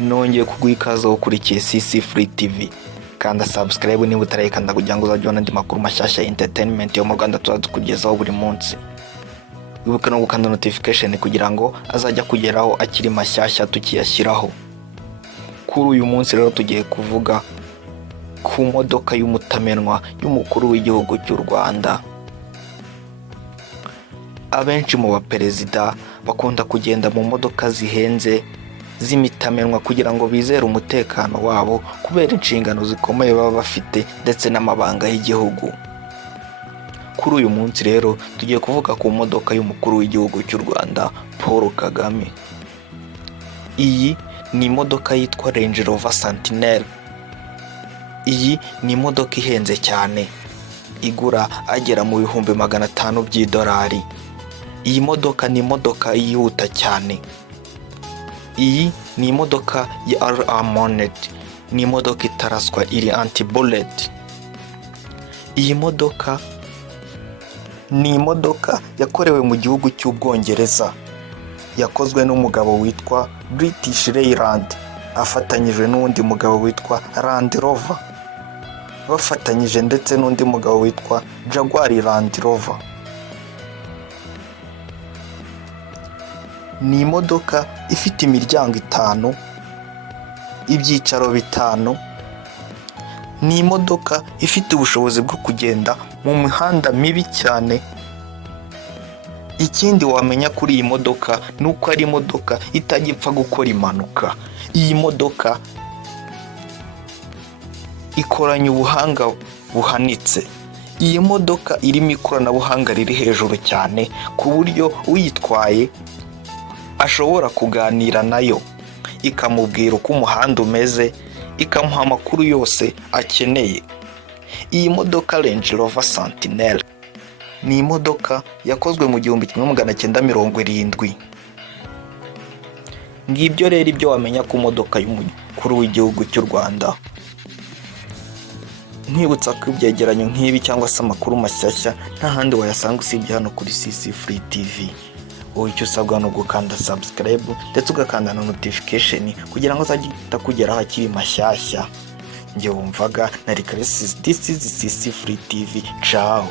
nongeye kuguha ikaze ukurikiye CC Free TV. Kanda subscribe niba utarayikanda kugira ngo uzajye ubona andi makuru mashyashya entertainment yo mu Rwanda tuzakugezaho buri munsi. Wibuke no gukanda notification kugira ngo azajya kugeraho akiri mashyashya tukiyashyiraho. Kuri uyu munsi rero tugiye kuvuga ku modoka y'umutamenwa y'umukuru w'igihugu cy'u Rwanda. Abenshi mu baperezida bakunda kugenda mu modoka zihenze z'imitamenwa kugira ngo bizere umutekano wabo kubera inshingano zikomeye baba bafite ndetse n'amabanga y'igihugu. Kuri uyu munsi rero tugiye kuvuga ku modoka y'umukuru w'igihugu cy'u Rwanda Paul Kagame. Iyi ni imodoka yitwa Range Rover Sentinel. Iyi ni imodoka ihenze cyane, igura agera mu bihumbi 500 by'idolari. Iyi modoka ni imodoka yihuta cyane. Iyi ni imodoka ya Armored, ni imodoka itaraswa iri anti-bullet. Iyi modoka ni imodoka yakorewe mu gihugu cy'Ubwongereza, yakozwe n'umugabo witwa British Leyland afatanyije n'undi mugabo witwa Land Rover, bafatanyije ndetse n'undi mugabo witwa Jaguar Land Rover. Ni imodoka ifite imiryango 5, ibyicaro 5. Ni imodoka ifite ubushobozi bwo kugenda mu mihanda mibi cyane. Ikindi wamenya kuri iyi modoka nuko ari imodoka itagipfa gukora impanuka. Iyi modoka ikoranye ubuhanga buhanitse. Iyi modoka irimo ikoranabuhanga riri hejuru cyane ku buryo uyitwaye ashobora kuganira nayo, ikamubwira uko umuhanda umeze, ikamuha amakuru yose akeneye. Iyi modoka Range Rover Sentinel ni imodoka yakozwe mu 1970. Ngibyo rero ibyo wamenya ku modoka y'umukuru w'igihugu cy'u Rwanda. Nkibutsa ko ibyegeranyo nk'ibi cyangwa se amakuru mashyashya nta handi wayasanga usibye hano kuri CC Free TV. Wowe icyo usabwa no gukanda subscribe ndetse ugakanda na notification kugira ngo azajye kugeraho akiri mashyashya. Njye wumvaga na This is CC Free TV. Ciao.